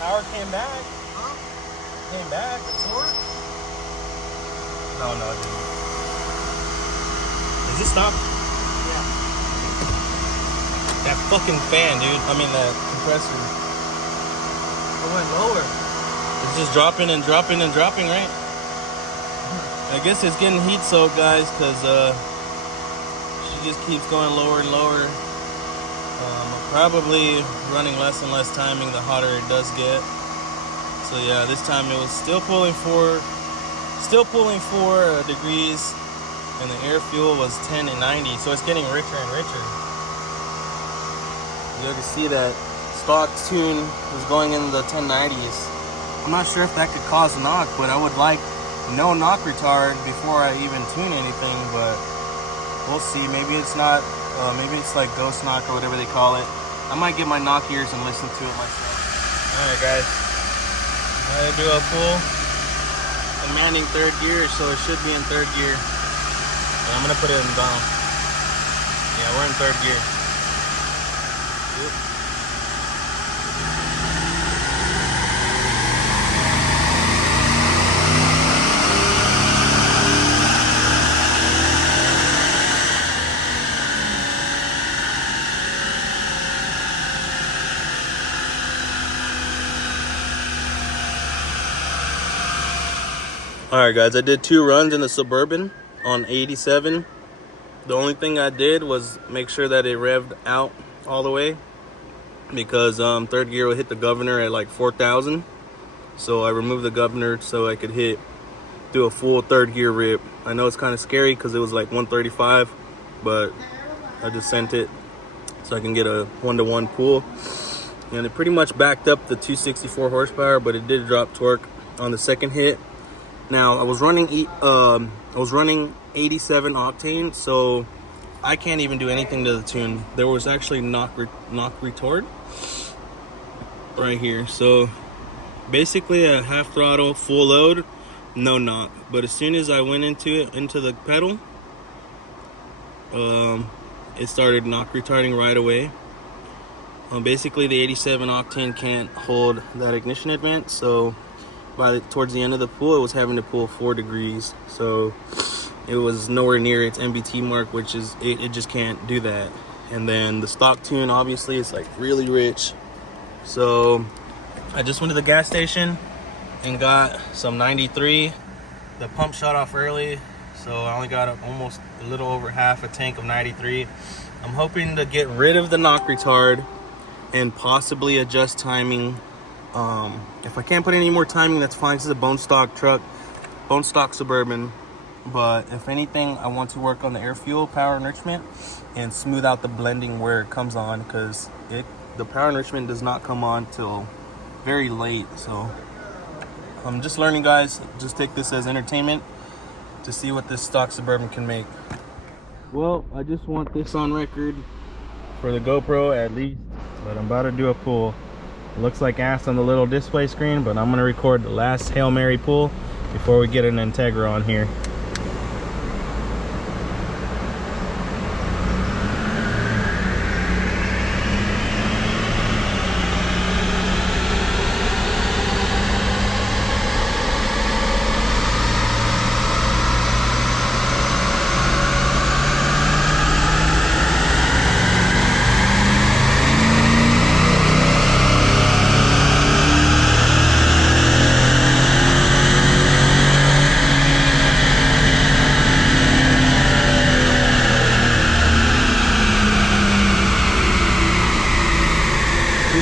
Power came back. Huh? Came back. The torque? No, no, it didn't. Does it stop? Yeah. That fucking fan, dude. I mean, that compressor. It went lower. It's just dropping and dropping and dropping, right? I guess it's getting heat soaked, guys, because she just keeps going lower and lower. Probably running less and less timing the hotter it does get. So yeah, this time it was still pulling 4 degrees, and the air fuel was 10 and 90. So it's getting richer and richer. You can see that stock tune was going in the 1090s. I'm not sure if that could cause knock, but I would like no knock retard before I even tune anything, but we'll see. Maybe it's not, maybe it's like ghost knock or whatever they call it. I might get my knock ears and listen to it myself. Alright guys, I'm gonna do a pull. Commanding 3rd gear, so it should be in 3rd gear. And I'm gonna put it in down. Yeah, we're in 3rd gear. Oop. Alright guys, I did 2 runs in the Suburban on 87. The only thing I did was make sure that it revved out all the way, because 3rd gear will hit the governor at like 4,000. So I removed the governor so I could do a full 3rd gear rip. I know it's kind of scary because it was like 135, but I just sent it so I can get a 1-to-1 pull. And it pretty much backed up the 264 horsepower, but it did drop torque on the 2nd hit. Now I was running 87 octane, so I can't even do anything to the tune. There was actually knock retard right here. So basically a half throttle, full load, no knock. But as soon as I went into the pedal, it started knock retarding right away. Basically the 87 octane can't hold that ignition advance, so towards the end of the pull, it was having to pull 4 degrees. So it was nowhere near its MBT mark, which is, it just can't do that. And then the stock tune, obviously, it's like really rich. So I just went to the gas station and got some 93. The pump shut off early, so I only got almost a little over half a tank of 93. I'm hoping to get rid of the knock retard and possibly adjust timing. If I can't put any more timing, that's fine. This is a bone stock truck, bone stock Suburban. But if anything, I want to work on the air fuel power enrichment and smooth out the blending where it comes on, because the power enrichment does not come on till very late. So I'm just learning, guys. Just take this as entertainment to see what this stock Suburban can make. Well, I just want this on record for the GoPro at least, but I'm about to do a pull. It looks like ass on the little display screen, but I'm going to record the last Hail Mary pull before we get an Integra on here.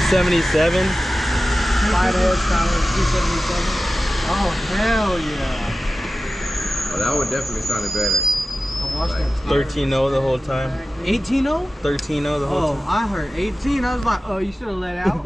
$277. 5 horsepower, 277. Oh, hell yeah. Oh, that would definitely sounded better. I'm watching it. 13.0 the whole time. 18.0? 13.0 the whole time. Oh, I heard 18. I was like, oh, you should have let out.